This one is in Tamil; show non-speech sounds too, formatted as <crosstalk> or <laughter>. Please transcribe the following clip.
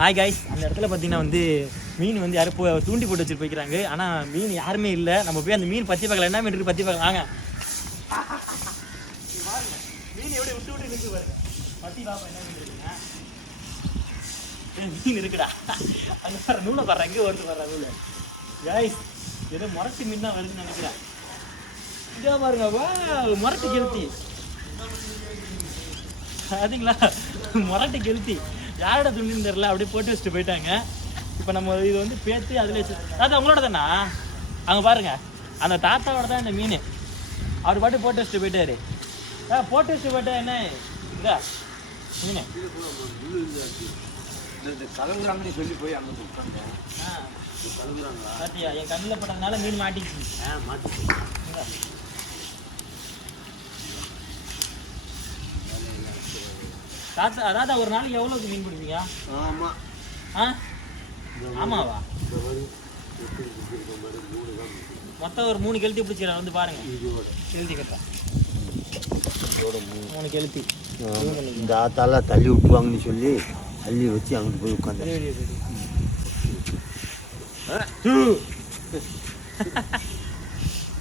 ஹாய் காய்ஸ் அந்த இடத்துல பார்த்தீங்கன்னா வந்து மீன் வந்து யாரும் தூண்டி போட்டு வச்சுட்டு போய்க்கிறாங்க. ஆனால் மீன் யாருமே இல்லை. நம்ம போய் அந்த மீன் பத்தி பார்க்கல என்ன மீன் இருக்கு பத்தி பார்க்கலாம் வாங்க. மீன் எப்படி விட்டு விட்டு இருக்கு பாருங்க. பார்ப்போம் என்ன மீன் இருக்குங்க மீன் இருக்குடா. அங்க பாரு நூலை பாரு எங்கே ஒருத்தர் வர்ற நூல். காய்ஸ் ஏதோ முரட்டு மீன் தான் வருதுன்னு நினைக்கிறேன். இதோ பாருங்க வா முரட்டு கெளுத்தி. அதுங்களா முரட்டு கெளுத்தி. யாரோட துணின்னு தெரியல அப்படியே போட்டு வச்சுட்டு போயிட்டாங்க. இப்போ நம்ம இது வந்து பேத்து அதில் வச்சு தாத்தா உங்களோட தானா? அங்கே பாருங்க. அந்த தாத்தாவோட தான் இந்த மீன். அவர் பாட்டு போட்டு வச்சுட்டு போயிட்டாரு. ஆ போட்டு வச்சுட்டு போயிட்டா என்ன? இதா மீன். கலங்குறாங்கன்னு சொல்லி போய் அங்கே கலங்குறாங்களா பாத்தியா என் கண்ணில் பட்டதுனால மீன் மாட்டிக்கிச்சு. ஆ மாற்றி தாத்தா தாத்தா ஒரு நாளைக்கு எவ்வளோக்கு மீன் பிடிப்பீங்க? ஆமாம் ஆ? ஆமாவா? மொத்தம் ஒரு மூணு கெளுத்தி பிடிச்சிடலாம் வந்து பாருங்க. கெளுத்தி கட்டா மூணு. மூணு கெளுத்தி. இந்த ஆத்தாலாம் தள்ளி விட்டுவாங்கன்னு சொல்லி தள்ளி வச்சு அங்கிட்டு போய் சரி. <laughs>